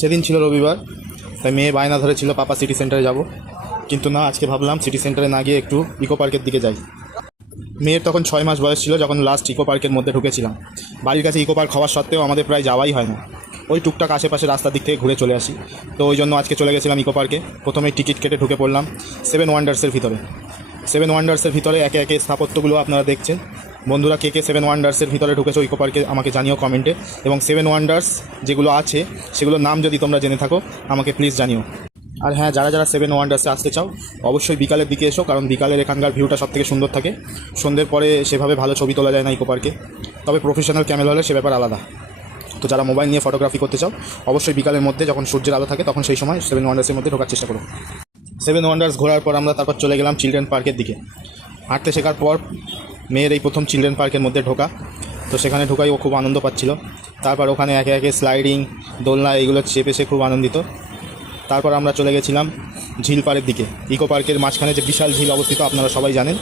সেদিন ছিল রবিবার, তাই মেয়ে বায়না ধরেছিল পাপা সিটি সেন্টারে যাব, কিন্তু না, আজকে ভাবলাম সিটি সেন্টারে না গিয়ে একটু ইকো পার্কের দিকে যাই। মেয়ের তখন 6 মাস বয়স ছিল যখন লাস্ট ইকো পার্কের মধ্যে ঢুকেছিলাম। বাড়ির কাছে ইকো পার্ক হওয়ার সত্ত্বেও আমাদের প্রায় যাওয়াই হয় না, ওই টুকটাক আশেপাশে রাস্তার দিক থেকে ঘুরে চলে আসি। তো ওই জন্য আজকে চলে গেছিলাম ইকো পার্কে। প্রথমে টিকিট কেটে ঢুকে পড়লাম 7 ওয়ান্ডার্সের ভিতরে। 7 ওয়ান্ডার্সের ভিতরে একে একে স্থাপত্যগুলো আপনারা দেখছেন। বন্ধুরা, কে কে 7 ওয়ান্ডার্সের ভিতরে ঢুকেছো ইকো পার্কে আমাকে জানিও কমেন্টে, এবং 7 ওয়ান্ডার্স যেগুলো আছে সেগুলোর নাম যদি তোমরা জেনে থাকো আমাকে প্লিজ জানিও। আর হ্যাঁ, যারা যারা 7 ওয়ান্ডার্সে আসতে চাও অবশ্যই বিকালের দিকে এসো, কারণ বিকালের এখানকার ভিউটা সবথেকে সুন্দর থাকে। সন্ধ্যের পরে সেভাবে ভালো ছবি তোলা যায় না ইকো পার্কে, তবে প্রফেশনাল ক্যামেরা হলে সে ব্যাপার আলাদা। তো যারা মোবাইল নিয়ে ফটোগ্রাফি করতে চাও অবশ্যই বিকালের মধ্যে যখন সূর্যের আলো থাকে তখন সেই সময় 7 ওয়ান্ডার্সের মধ্যে ঢোকার চেষ্টা করো। 7 ওয়ান্ডার্স ঘোরার পর আমরা তারপর চলে গেলাম চিলড্রেন পার্কের দিকে। হাঁটতে শেখার পর মেয়ের এই প্রথম চিলড্রেন পার্কের মধ্যে ঢোকা, তো সেখানে ঢোকাই ও খুব আনন্দ পাচ্ছিল। তারপর ওখানে একে একে স্লাইডিং, দোলনা এইগুলো চেপে সে খুব আনন্দিত। তারপর আমরা চলে গেছিলাম ঝিল পাড়ের দিকে। ইকো পার্কের মাঝখানে যে বিশাল ঝিল অবস্থিত আপনারা সবাই জানেন,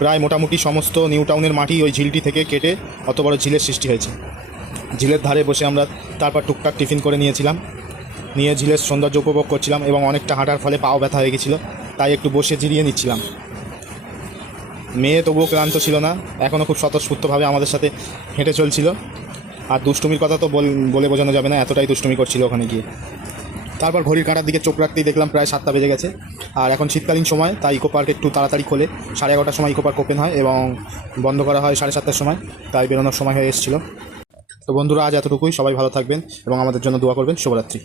প্রায় মোটামুটি সমস্ত নিউ টাউনের মাটি ওই ঝিলটি থেকে কেটে অত বড় ঝিলের সৃষ্টি হয়েছে। ঝিলের ধারে বসে আমরা তারপর টুকটাক টিফিন করে নিয়েছিলাম, নিয়ে ঝিলের সৌন্দর্য উপভোগ করছিলাম, এবং অনেকটা হাঁটার ফলে পাও ব্যথা হয়ে গেছিলো, তাই একটু বসে জিরিয়ে নিচ্ছিলাম। মেয়ে তবুও ক্লান্ত ছিল না, এখনও খুব স্বতঃস্ফূর্তভাবে আমাদের সাথে হেঁটে চলছিল। আর দুষ্টুমির কথা তো বলে বোঝানো যাবে না, এতটাই দুষ্টুমি করছিল ওখানে গিয়ে। তারপর ঘড়ির কাঁটার দিকে চোখ রাখতেই দেখলাম প্রায় 7টা বেজে গেছে। আর এখন শীতকালীন সময়, তাই ইকো পার্ক একটু তাড়াতাড়ি খোলে। 11:30টার সময় ইকো পার্ক ওপেন হয় এবং বন্ধ করা হয় 7:30টার সময়, তাই বেরোনোর সময় হয়ে এসেছিলো। তো বন্ধুরা, আজ এতটুকুই। সবাই ভালো থাকবেন এবং আমাদের জন্য দোয়া করবেন। শুভরাত্রি।